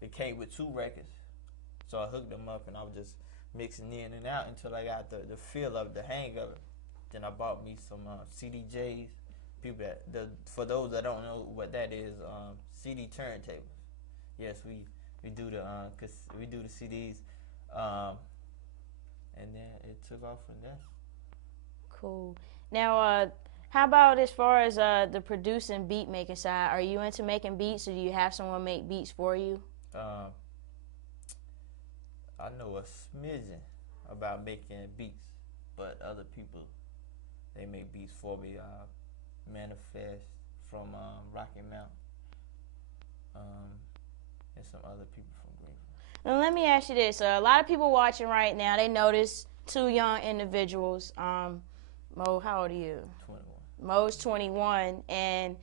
it came with 2 records. So I hooked them up and I was just mixing in and out until I got the feel of it, the hang of it. Then I bought me some CDJs. People for those that don't know what that is, CD turntables. Yes, we do the CDs, and then it took off from there. Cool. Now, how about as far as the producing, beat making side? Are you into making beats, or do you have someone make beats for you? I know a smidgen about making beats, but other people, they make beats for me. Manifest from Rocky Mount, and some other people from Greenville. Now, let me ask you this. A lot of people watching right now, they notice 2 young individuals. Moe, how old are you? 21. Moe's 21, and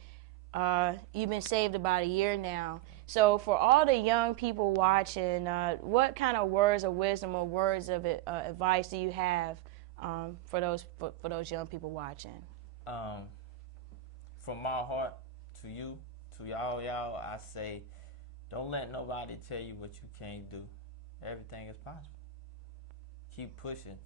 you've been saved about a year now. So for all the young people watching, what kind of words of wisdom or words of advice do you have for those young people watching? From my heart to you, to y'all, I say, don't let nobody tell you what you can't do. Everything is possible. Keep pushing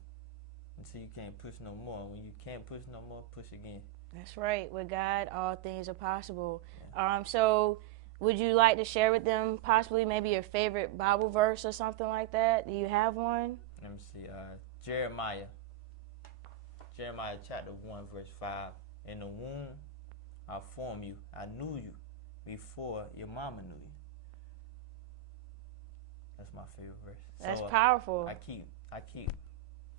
until you can't push no more. When you can't push no more, push again. That's right. With God, all things are possible. Yeah. So would you like to share with them possibly maybe your favorite Bible verse or something like that? Do you have one? Let me see. Jeremiah chapter 1, verse 5. In the womb, I formed you. I knew you before your mama knew you. That's my favorite verse. That's powerful. I keep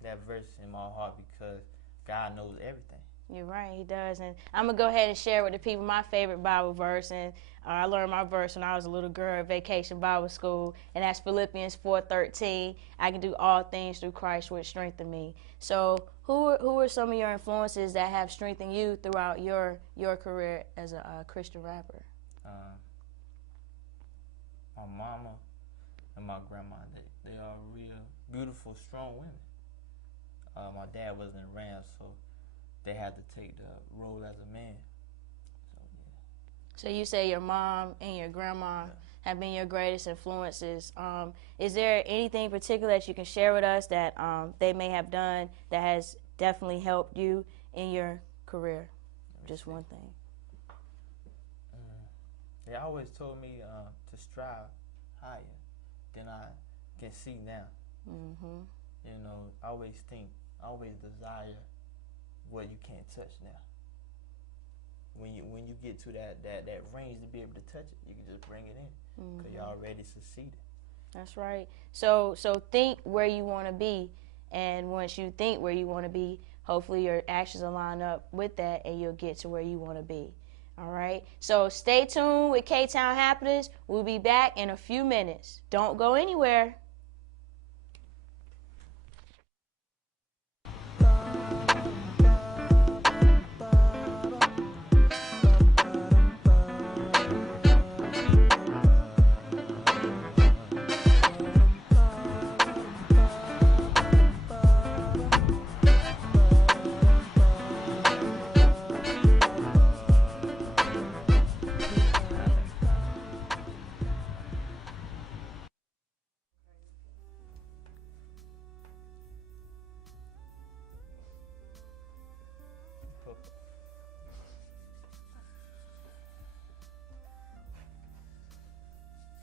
that verse in my heart because God knows everything. You're right, He does. And I'm going to go ahead and share with the people my favorite Bible verse. And I learned my verse when I was a little girl at Vacation Bible School. And that's Philippians 4:13. I can do all things through Christ which strengthen me. So who are some of your influences that have strengthened you throughout your career as a Christian rapper? My mama and my grandma, they are real beautiful, strong women. My dad wasn't around, so they had to take the role as a man. So, yeah. So you say your mom and your grandma have been your greatest influences. Is there anything particular that you can share with us that they may have done that has definitely helped you in your career? Just one thing. They always told me to strive higher than I can see now. Mm-hmm. You know, always desire what you can't touch now. When you get to that range to be able to touch it, you can just bring it in because you're already succeeded. That's right. So think where you want to be, and once you think where you want to be, hopefully your actions will line up with that, and you'll get to where you want to be. All right. So stay tuned with K-Town Happenings. We'll be back in a few minutes. Don't go anywhere.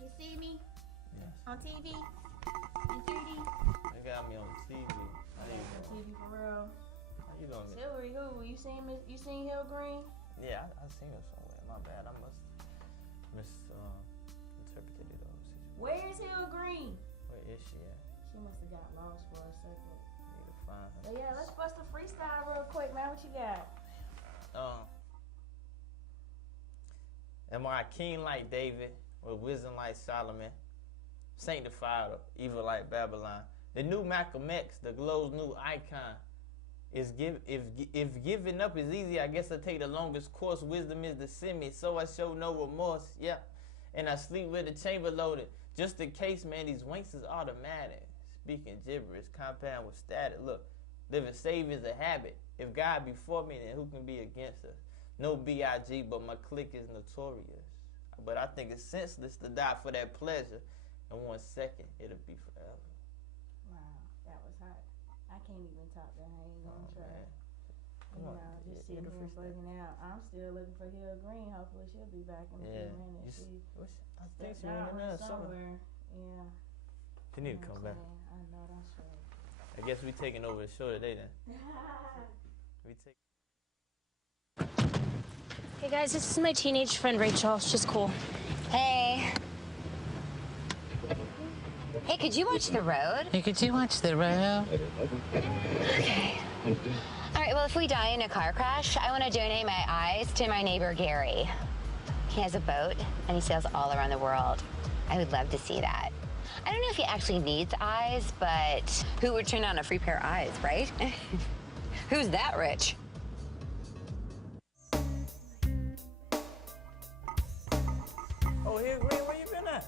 You see me? Yes. On TV? In 3D? They got me on TV. TV for real. How you doing? Hillary, who? You seen Hill Green? Yeah, I seen her somewhere. My bad. I must misinterpreted it all. Where's Hill Green? Where is she at? She must have got lost for a second. Need to find her. But yeah, let's bust a freestyle real quick, man. What you got? Am I a king like David, with wisdom like Solomon, sanctified or evil like Babylon? The new Malcolm X, the glow's new icon, is if giving up is easy, I guess I take the longest course. Wisdom is the semi, so I show no remorse. Yeah, and I sleep with the chamber loaded, just in case, man. These winks is automatic, speaking gibberish, compound with static. Look, living safe is a habit. If God be for me, then who can be against us? No B.I.G., but my clique is notorious. But I think it's senseless to die for that pleasure. In 1 second, it'll be forever. Wow, that was hot. I can't even top that. I ain't gonna try. Man. You know, just sitting here bugging out. I'm still looking for Hill Green. Hopefully she'll be back in a few minutes. I think Stepped she's out in there somewhere. Yeah. She need to come back. I know that's right. I guess we taking over the show today then. We take. Hey guys, this is my teenage friend Rachel. She's cool. Hey. Hey, could you watch the road? Hey, could you watch the road? Okay. All right, well, if we die in a car crash, I want to donate my eyes to my neighbor Gary. He has a boat, and he sails all around the world. I would love to see that. I don't know if he actually needs eyes, but who would turn on a free pair of eyes, right? Who's that rich? Oh, here, Green, where you been at?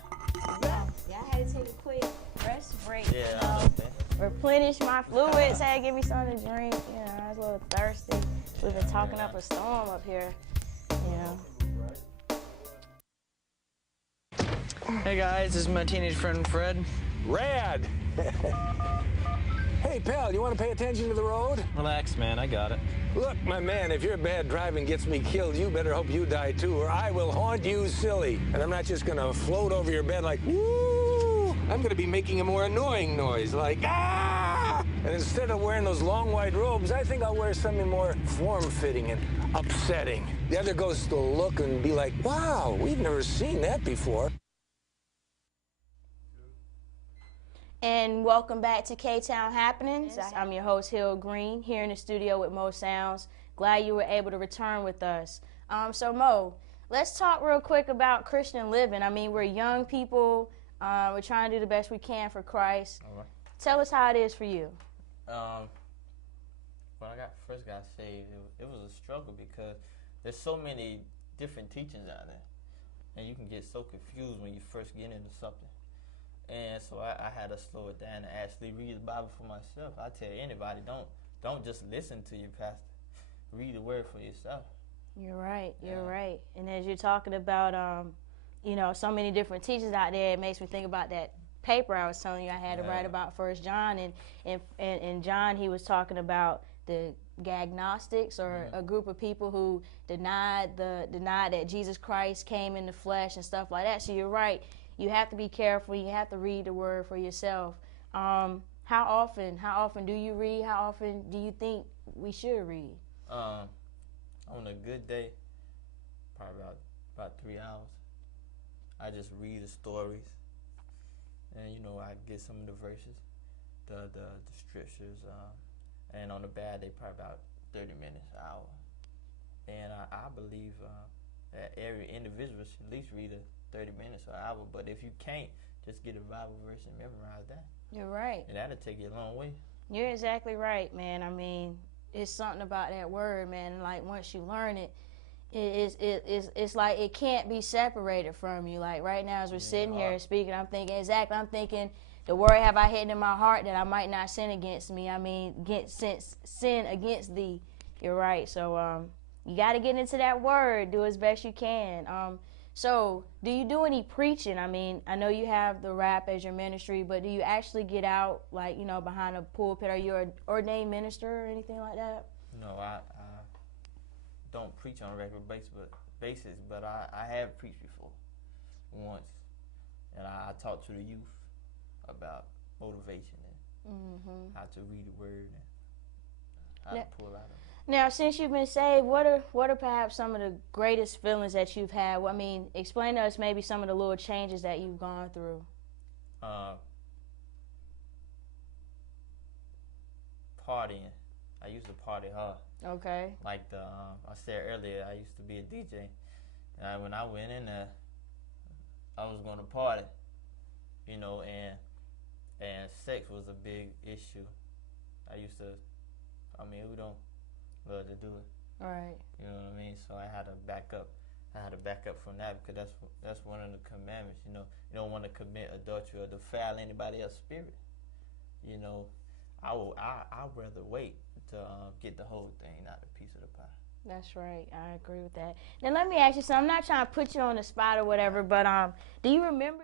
Yeah, I had to take a quick rest break. Yeah, I know, man. Replenish my fluids. Had to give me something to drink. You know, I was a little thirsty. We've been talking up a storm up here. You know. Hey guys, this is my teenage friend Fred. Rad! Hey, pal, you want to pay attention to the road? Relax, man, I got it. Look, my man, if your bad driving gets me killed, you better hope you die too, or I will haunt you silly. And I'm not just gonna float over your bed like, woo! I'm gonna be making a more annoying noise, like, ah! And instead of wearing those long white robes, I think I'll wear something more form-fitting and upsetting. The other ghosts will look and be like, wow, we've never seen that before. And welcome back to K-Town Happenings. I'm your host, Hill Green, here in the studio with Moe Soundz. Glad you were able to return with us. So, Mo, let's talk real quick about Christian living. I mean, we're young people. We're trying to do the best we can for Christ. All right. Tell us how it is for you. When I first got saved, it was a struggle because there's so many different teachings out there, and you can get so confused when you first get into something. And so I had to slow it down and actually read the Bible for myself. I tell anybody, don't just listen to your pastor. Read the word for yourself. You're right. You're right. And as you're talking about, you know, so many different teachers out there, it makes me think about that paper I was telling you I had to write about 1 John. And John, he was talking about the agnostics, or a group of people who denied that Jesus Christ came in the flesh and stuff like that. So you're right. You have to be careful. You have to read the word for yourself. How often do you read? How often do you think we should read? On a good day, probably about 3 hours. I just read the stories, and you know, I get some of the verses, the scriptures, and on the bad day, probably about 30 minutes, an hour. And I believe that every individual should at least read 30 minutes or an hour, but if you can't, just get a Bible verse and memorize that. You're right. And that'll take you a long way. You're exactly right, man. I mean, it's something about that word, man. Like, once you learn it, it's like it can't be separated from you. Like, right now as we're sitting here and speaking, I'm thinking, the word have I hidden in my heart that I might not sin against me. I mean, sin against thee. You're right. So you got to get into that word. Do as best you can. So, do you do any preaching? I mean, I know you have the rap as your ministry, but do you actually get out, like, you know, behind a pulpit? Are you an ordained minister or anything like that? No, I don't preach on a regular basis, but I have preached before, once. And I talked to the youth about motivation and how to read the word and how to pull out of it. Now, since you've been saved, what are perhaps some of the greatest feelings that you've had? I mean, explain to us maybe some of the little changes that you've gone through. Partying. I used to party hard. Okay. Like I said earlier, I used to be a DJ. And when I went in there, I was going to party, you know, and sex was a big issue. We don't love to do it. Right. You know what I mean? So I had to back up. From that, because that's one of the commandments. You know, you don't want to commit adultery or defile anybody else's spirit. You know, I'd rather wait to get the whole thing, not a piece of the pie. That's right. I agree with that. Now let me ask you something. I'm not trying to put you on the spot or whatever, but do you remember